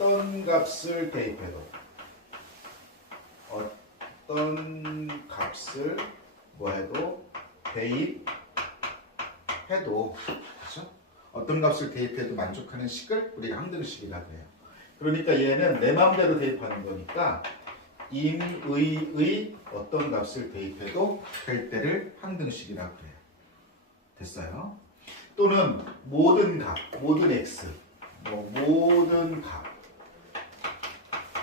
어떤 값을 대입해도 뭐 해도 대입해도 그렇죠? 어떤 값을 대입해도 만족하는 식을 우리가 항등식이라고 해요. 그러니까 얘는 내 마음대로 대입하는 거니까 임의의 어떤 값을 대입해도 될 때를 항등식이라고 해요. 됐어요? 또는 모든 값, 모든 x, 모든 값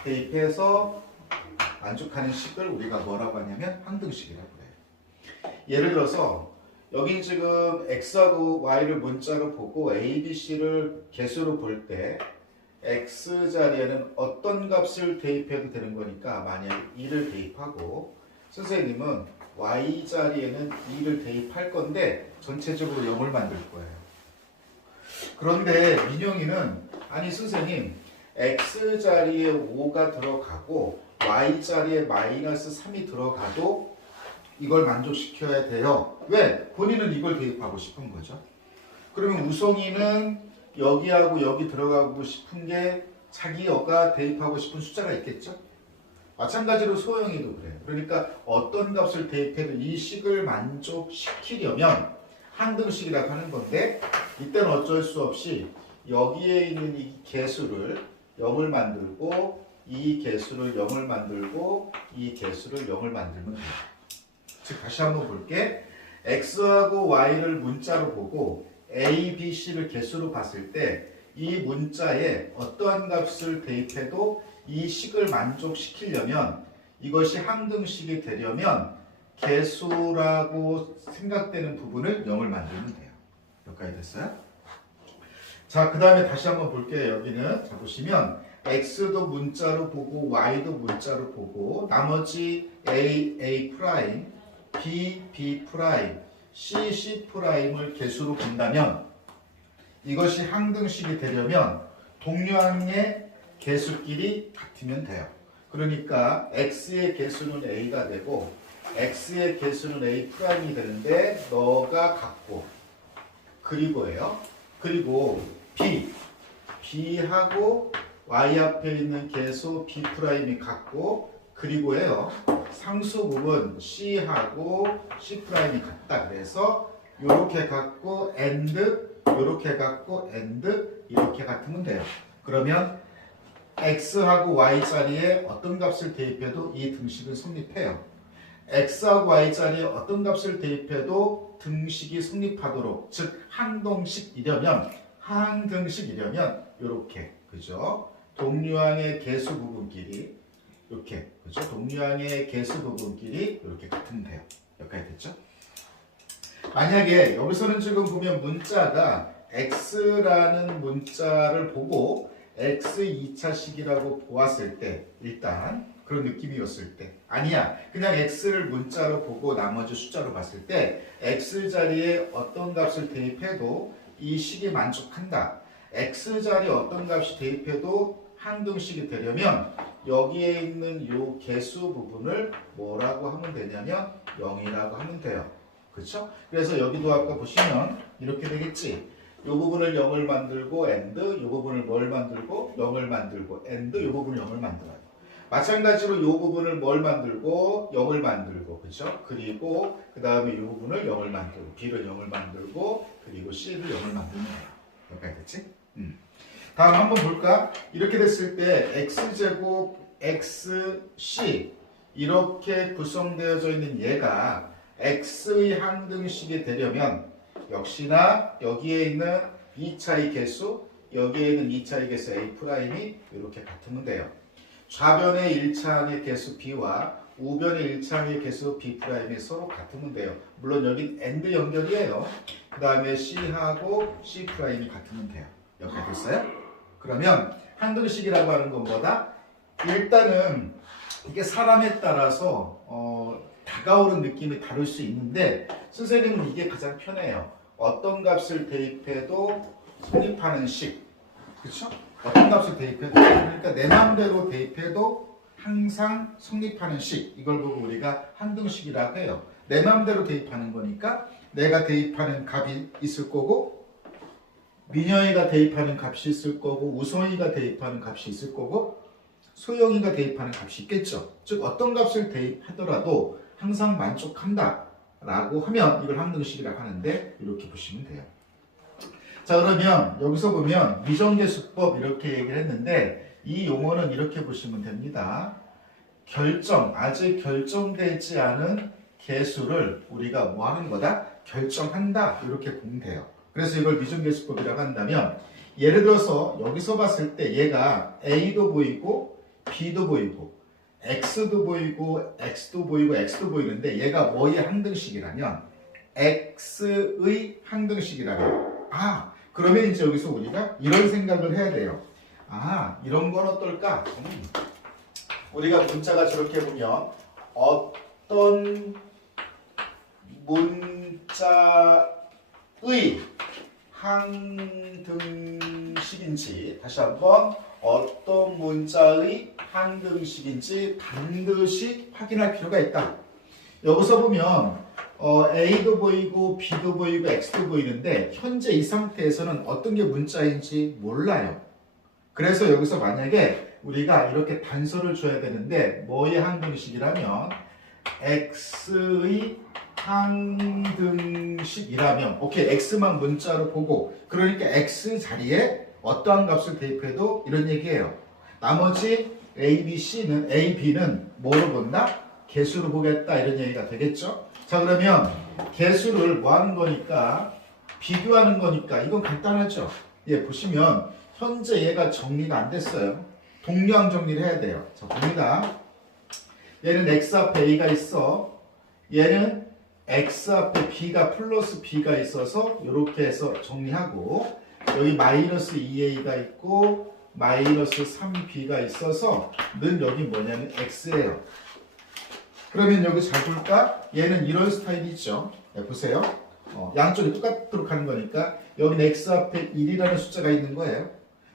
대입해서 만족하는 식을 우리가 뭐라고 하냐면 항등식이라고 해요. 예를 들어서 여긴 지금 x하고 y를 문자로 보고 a, b, c를 개수로 볼 때 x 자리에는 어떤 값을 대입해도 되는 거니까 만약 2를 대입하고 선생님은 y 자리에는 2를 대입할 건데 전체적으로 0을 만들 거예요. 그런데 민영이는 아니 선생님 x 자리에 5가 들어가고 y 자리에 마이너스 3이 들어가도 이걸 만족시켜야 돼요. 왜? 본인은 이걸 대입하고 싶은 거죠. 그러면 우성이는 여기하고 여기 들어가고 싶은 게 자기가 대입하고 싶은 숫자가 있겠죠. 마찬가지로 소영이도 그래요. 그러니까 어떤 값을 대입해도 이 식을 만족시키려면 항등식이라고 하는 건데 이때는 어쩔 수 없이 여기에 있는 이 개수를 0을 만들고 이 개수를 0을 만들고 이 개수를 0을 만들면 돼요. 즉 다시 한번 볼게. x하고 y를 문자로 보고 a, b, c를 개수로 봤을 때 이 문자에 어떠한 값을 대입해도 이 식을 만족시키려면 이것이 항등식이 되려면 개수라고 생각되는 부분을 0을 만들면 돼요. 여기까지 됐어요? 자, 그 다음에 다시 한번 볼게요. 여기는 자 보시면 x도 문자로 보고 y도 문자로 보고 나머지 a, a 프라임, b, b 프라임, c, c 프라임을 개수로 본다면 이것이 항등식이 되려면 동류항의 개수끼리 같으면 돼요. 그러니까 x의 개수는 a가 되고 x의 개수는 a 프라임이 되는데 너가 같고 그리고예요. 그리고 b하고 y 앞에 있는 개수 b 프라임이 같고 그리고예요. 상수 부분 c하고 c 프라임이 같다. 그래서 이렇게 같고 and 이렇게 같고 and 이렇게 같으면 돼요. 그러면 x하고 y 자리에 어떤 값을 대입해도 이 등식은 성립해요. x하고 y 자리에 어떤 값을 대입해도 등식이 성립하도록 즉 항등식이려면 이렇게 그죠? 동류항의 개수 부분끼리 이렇게 그죠? 동류항의 개수 부분끼리 이렇게 같으면 돼요. 여기까지 됐죠? 만약에 여기서는 지금 보면 문자가 x라는 문자를 보고 x 2차식이라고 보았을 때 일단 그런 느낌이었을 때 아니야 그냥 x를 문자로 보고 나머지 숫자로 봤을 때 x 자리에 어떤 값을 대입해도 이 식이 만족한다. x 자리에 어떤 값이 대입해도 항등식이 되려면 여기에 있는 이 개수 부분을 뭐라고 하면 되냐면 0이라고 하면 돼요. 그렇죠? 그래서 여기도 아까 보시면 이렇게 되겠지. 이 부분을 0을 만들고 and 이 부분을 뭘 만들고 0을 만들고 and 이 부분을 0을 만들어요. 마찬가지로 이 부분을 뭘 만들고 0을 만들고 그렇죠? 그리고 그 다음에 이 부분을 0을 만들고 b를 0을 만들고 그리고 c를 0을 만들면 돼요. 여기까지 됐지? 다음 한번 볼까? 이렇게 됐을 때 x제곱 xc 이렇게 구성되어져 있는 얘가 x의 항등식이 되려면 역시나 여기에 있는 2차의 개수 여기에 있는 2차의 개수 a' 이렇게 같으면 돼요. 좌변의 1차의 개수 b와 우변의 1차의 개수 b'이 서로 같으면 돼요. 물론 여긴 and 연결이에요. 그 다음에 c하고 c'이 같으면 돼요. 여기까지 됐어요? 그러면 항등식이라고 하는 건 뭐다? 일단은 이게 사람에 따라서 다가오는 느낌이 다를 수 있는데 선생님은 이게 가장 편해요. 어떤 값을 대입해도 성립하는 식. 그렇죠? 어떤 값을 대입해도 그러니까 내 마음대로 대입해도 항상 성립하는 식. 이걸 보고 우리가 항등식이라고 해요. 내 마음대로 대입하는 거니까 내가 대입하는 값이 있을 거고 민영이가 대입하는 값이 있을 거고 우성이가 대입하는 값이 있을 거고 소영이가 대입하는 값이 있겠죠. 즉 어떤 값을 대입하더라도 항상 만족한다 라고 하면 이걸 항등식이라고 하는데 이렇게 보시면 돼요. 자, 그러면 여기서 보면 미정계수법 이렇게 얘기를 했는데 이 용어는 이렇게 보시면 됩니다. 아직 결정되지 않은 계수를 우리가 뭐 하는 거다? 결정한다 이렇게 보면 돼요. 그래서 이걸 미정계수법이라고 한다면 예를 들어서 여기서 봤을 때 얘가 A도 보이고 B도 보이고 X도 보이고 X도 보이고 X도 보이는데 얘가 뭐의 항등식이라면 X의 항등식이라면 그러면 이제 여기서 우리가 이런 생각을 해야 돼요. 이런 건 어떨까? 우리가 문자가 저렇게 보면 어떤 문자의 항등식인지 다시 한번 어떤 문자의 항등식인지 반드시 확인할 필요가 있다. 여기서 보면 A도 보이고 B도 보이고 X도 보이는데 현재 이 상태에서는 어떤 게 문자인지 몰라요. 그래서 여기서 만약에 우리가 이렇게 단서를 줘야 되는데 뭐의 항등식이라면 X의 항등식이라면 오케이 X만 문자로 보고 그러니까 X 자리에 어떠한 값을 대입해도 이런 얘기예요. 나머지 A, B, C는 A, B는 뭐로 본다? 개수로 보겠다 이런 얘기가 되겠죠. 자, 그러면 개수를 뭐 하는 거니까 비교하는 거니까 이건 간단하죠. 보시면 현재 얘가 정리가 안 됐어요. 동량 정리를 해야 돼요. 자, 봅니다. 얘는 X 앞에 A가 있어. 얘는 X 앞에 B가 플러스 B가 있어서 이렇게 해서 정리하고 여기 마이너스 2A가 있고 마이너스 3B가 있어서 는 여기 뭐냐면 X예요. 그러면 여기 잘 볼까? 얘는 이런 스타일이죠. 보세요. 양쪽이 똑같도록 하는 거니까 여기는 X 앞에 1이라는 숫자가 있는 거예요.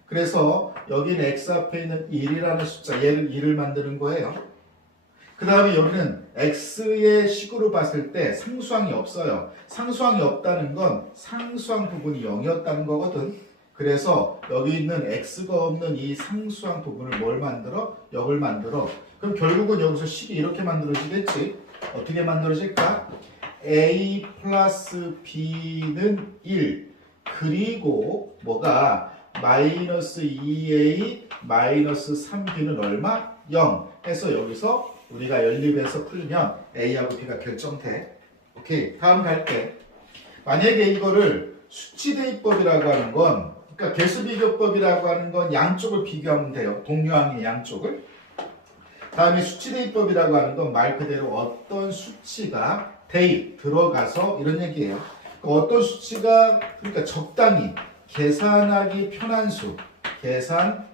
그래서 여기는 X 앞에 있는 1이라는 숫자 얘를 1을 만드는 거예요. 그 다음에 여기는 X의 식으로 봤을 때 상수항이 없어요. 상수항이 없다는 건 상수항 부분이 0이었다는 거거든. 그래서 여기 있는 X가 없는 이 상수항 부분을 뭘 만들어? 0을 만들어. 그럼 결국은 여기서 식이 이렇게 만들어지겠지. 어떻게 만들어질까? A 플러스 B는 1 그리고 뭐가 마이너스 2A 마이너스 3B는 얼마? 0 해서 여기서 우리가 연립해서 풀면 A하고 B가 결정돼. 오케이. 다음 갈게. 만약에 이거를 수치대입법이라고 하는 건 그러니까 개수비교법이라고 하는 건 양쪽을 비교하면 돼요. 동류항의 양쪽을. 다음에 수치대입법이라고 하는 건 말 그대로 어떤 수치가 대입 들어가서 이런 얘기예요. 어떤 수치가 그러니까 적당히 계산하기 편한 수, 계산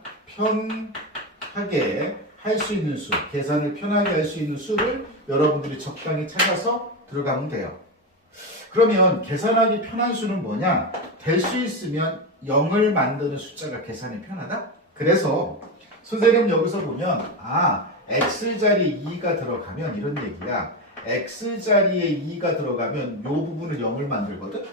편하게 할 수 있는 수, 계산을 편하게 할 수 있는 수를 여러분들이 적당히 찾아서 들어가면 돼요. 그러면 계산하기 편한 수는 뭐냐? 될 수 있으면 0을 만드는 숫자가 계산이 편하다? 그래서 선생님 여기서 보면 X자리에 2가 들어가면 이런 얘기야. X자리에 2가 들어가면 이 부분을 0을 만들거든?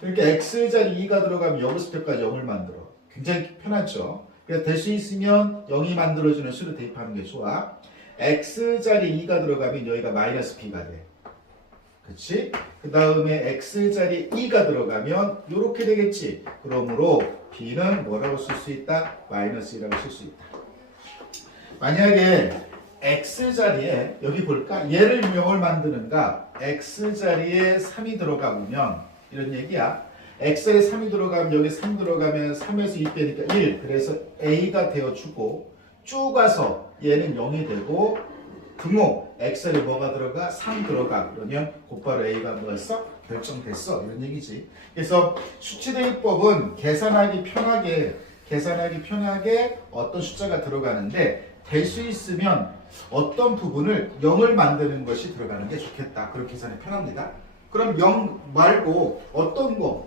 그러니까 X자리에 2가 들어가면 여기서부터까지 0을 만들어. 굉장히 편하죠? 그래서 될 수 있으면 0이 만들어지는 수를 대입하는 게 좋아. X자리에 2가 들어가면 여기가 마이너스 B가 돼. 그치? 그 다음에 X자리에 2가 들어가면 이렇게 되겠지. 그러므로 B는 뭐라고 쓸 수 있다? 마이너스 2라고 쓸 수 있다. 만약에 X자리에 여기 볼까? 얘를 0을 만드는가? X자리에 3이 들어가 보면 이런 얘기야. X자리에 3이 들어가면 여기 3 들어가면 3에서 2 빼니까 1. 그래서 A가 되어주고 쭉 가서 얘는 0이 되고 등호 X자리에 뭐가 들어가? 3 들어가. 그러면 곧바로 A가 뭐였어? 결정됐어. 이런 얘기지. 그래서 수치대입법은 계산하기 편하게 어떤 숫자가 들어가는데 될 수 있으면 어떤 부분을 0을 만드는 것이 들어가는 게 좋겠다. 그렇게 계산이 편합니다. 그럼 0 말고 어떤 걸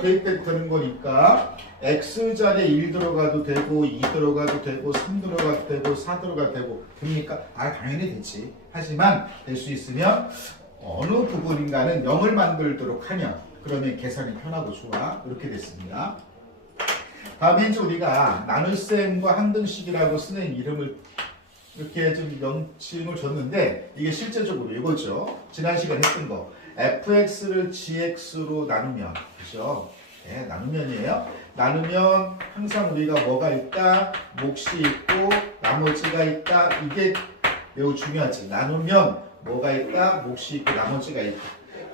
대입해도 되는 거니까 X자리에 1 들어가도 되고 2 들어가도 되고 3 들어가도 되고 4 들어가도 되고 됩니까? 당연히 되지. 하지만 될 수 있으면 어느 부분인가는 0을 만들도록 하면 그러면 계산이 편하고 좋아. 이렇게 됐습니다. 다음에 이제 우리가 나눗셈과 항등식이라고 쓰는 이름을 이렇게 좀 명칭을 줬는데 이게 실제적으로 이거죠. 지난 시간에 했던 거. fx를 gx로 나누면, 그죠? 네, 나누면이에요. 나누면 항상 우리가 뭐가 있다? 몫이 있고 나머지가 있다. 이게 매우 중요하지. 나누면 뭐가 있다? 몫이 있고 나머지가 있다.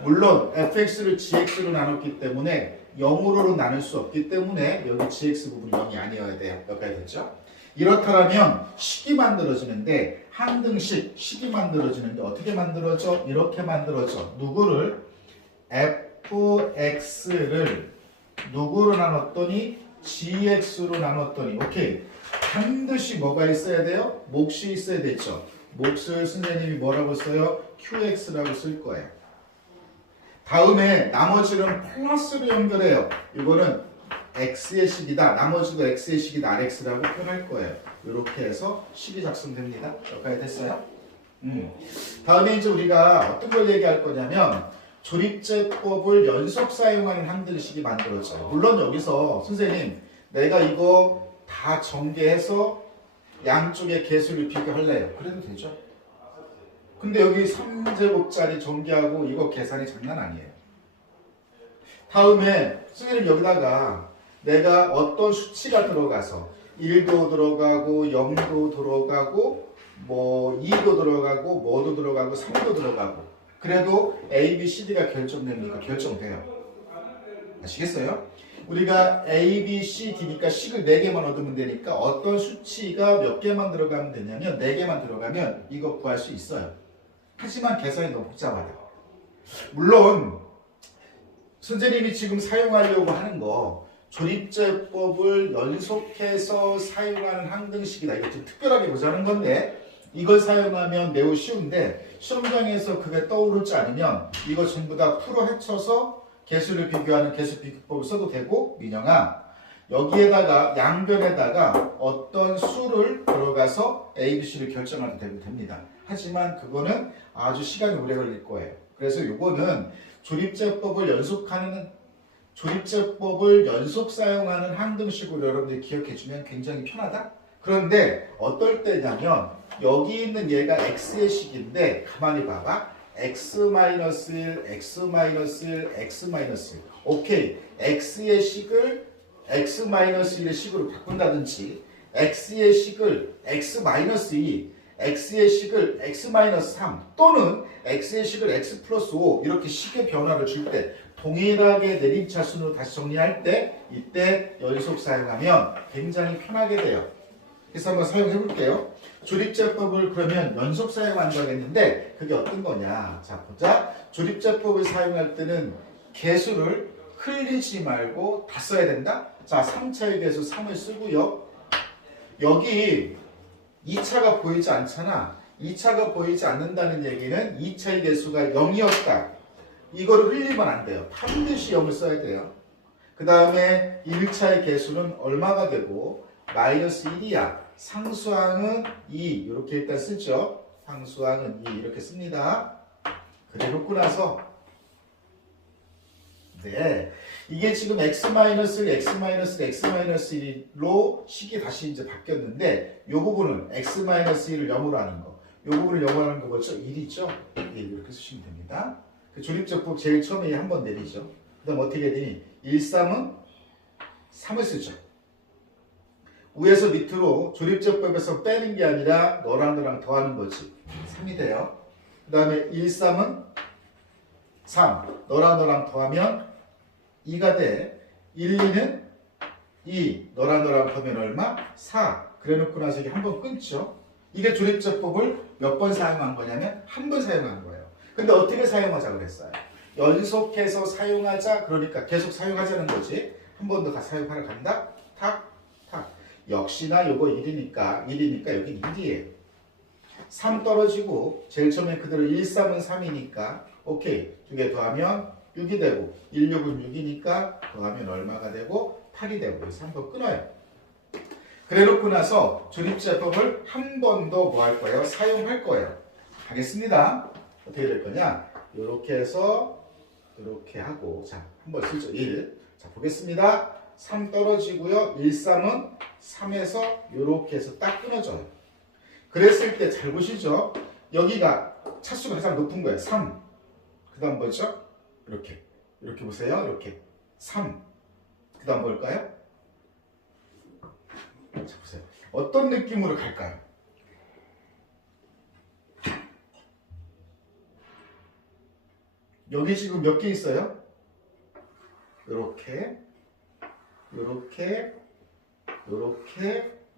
물론 fx를 gx로 나눴기 때문에 0으로 나눌 수 없기 때문에 여기 gx 부분이 0이 아니어야 돼요. 여기까지 됐죠? 이렇다면 식이 만들어지는데 항등식 식이 만들어지는데 어떻게 만들어져? 이렇게 만들어져. 누구를? fx를 누구로 나눴더니 gx로 나눴더니 오케이. 반드시 뭐가 있어야 돼요? 몫이 있어야 되죠. 몫을 선생님이 뭐라고 써요? qx라고 쓸 거예요. 다음에 나머지는 플러스로 연결해요. 이거는 x의 식이다. 나머지도 x의 식이다. rx라고 표현할 거예요. 이렇게 해서 식이 작성됩니다. 여기까지 됐어요? 다음에 이제 우리가 어떤 걸 얘기할 거냐면 조립제법을 연속 사용하는 항등식이 만들어져요. 물론 여기서 선생님 내가 이거 다 전개해서 양쪽의 개수를 비교할래요. 그래도 되죠. 근데 여기 3제곱짜리 전개하고 이거 계산이 장난 아니에요. 다음에 선생님 여기다가 내가 어떤 수치가 들어가서 1도 들어가고 0도 들어가고 뭐 2도 들어가고 뭐도 들어가고 3도 들어가고 그래도 A, B, C, D가 결정됩니까? 결정돼요. 아시겠어요? 우리가 A, B, C, D니까 식을 4개만 얻으면 되니까 어떤 수치가 몇 개만 들어가면 되냐면 4개만 들어가면 이거 구할 수 있어요. 하지만 계산이 너무 복잡하다. 물론 선생님이 지금 사용하려고 하는 거 조립제법을 연속해서 사용하는 항등식이다. 이거 좀 특별하게 보자는 건데 이걸 사용하면 매우 쉬운데 시험장에서 그게 떠오르지 않으면 이거 전부 다 풀어 헤쳐서 개수를 비교하는 개수 비교법을 써도 되고 민영아 여기에다가 양변에다가 어떤 수를 들어가서 A, B, C를 결정해도 됩니다. 하지만 그거는 아주 시간이 오래 걸릴 거예요. 그래서 이거는 조립제법을 연속 사용하는 항등식으로 여러분들이 기억해주면 굉장히 편하다? 그런데 어떨 때냐면 여기 있는 얘가 x의 식인데 가만히 봐봐. x-1, x-1, x-1 오케이. x의 식을 x-1의 식으로 바꾼다든지 x의 식을 x-2 x의 식을 x-3 또는 x의 식을 x 플러스 5 이렇게 식의 변화를 줄 때 동일하게 내림차순으로 다시 정리할 때 이때 연속 사용하면 굉장히 편하게 돼요. 그래서 한번 사용해 볼게요. 조립제법을 그러면 연속 사용한다고 했는데 그게 어떤 거냐. 자 보자. 조립제법을 사용할 때는 개수를 흘리지 말고 다 써야 된다. 자 3차의 개수 3을 쓰고요. 여기 2차가 보이지 않잖아. 2차가 보이지 않는다는 얘기는 2차의 개수가 0이었다. 이거를 흘리면 안 돼요. 반드시 0을 써야 돼요. 그 다음에 1차의 개수는 얼마가 되고 마이너스 1이야. 상수항은 2 이렇게 일단 쓰죠. 상수항은 2 이렇게 씁니다. 그래 놓고 나서 네, 이게 지금 x-1, x-1로 식이 다시 이제 바뀌었는데 이 부분은 x-1을 0으로 하는 거, 이 부분을 0으로 하는 거 뭐죠? 1이죠? 1 이렇게 쓰시면 됩니다. 그 조립제법 제일 처음에 한 번 내리죠. 그 다음 어떻게 되니? 1, 3은 3을 쓰죠. 위에서 밑으로 조립제법에서 빼는 게 아니라 너랑 너랑 더하는 거지. 3이 돼요. 그 다음에 1, 3은 3. 너랑 너랑 더하면 2가 돼. 1, 2는 2. 너랑 너랑 더하면 얼마? 4. 그래 놓고 나서 이게 한 번 끊죠. 이게 조립제법을 몇 번 사용한 거냐면 한 번 사용한 거예요. 근데 어떻게 사용하자 그랬어요? 연속해서 사용하자. 그러니까 계속 사용하자는 거지. 한 번 더 다 사용하러 간다. 탁. 역시나 요거 1이니까 여기 1이에요. 3 떨어지고 제일 처음에 그대로 1, 3은 3이니까 오케이. 두 개 더하면 6이 되고 1, 6은 6이니까 더하면 얼마가 되고 8이 되고 그래서 한 번 끊어요. 그래 놓고 나서 조립제법을 한 번 더 뭐 할 거예요? 사용할 거예요. 하겠습니다. 어떻게 될 거냐? 이렇게 해서 이렇게 하고 자 한번 쓰죠. 1. 자 보겠습니다. 3 떨어지고요. 1, 3은 3에서 이렇게 해서 딱 끊어져요. 그랬을 때 잘 보시죠. 여기가 차수가 가장 높은 거예요. 3. 그 다음 뭐죠? 이렇게 보세요. 이렇게 3. 그 다음 뭘까요? 자 보세요. 어떤 느낌으로 갈까요? 여기 지금 몇 개 있어요?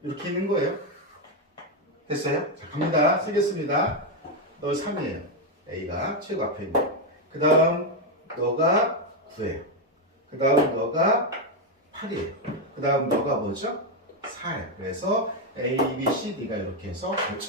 이렇게 있는 거예요. 됐어요? 자 갑니다. 쓰겠습니다. 너 3이에요. A가 최고 앞에 있는. 그 다음 너가 9예요. 그 다음 너가 8이에요. 그 다음 너가 뭐죠? 4예요. 그래서 A, B, C, D가 이렇게 해서 결정.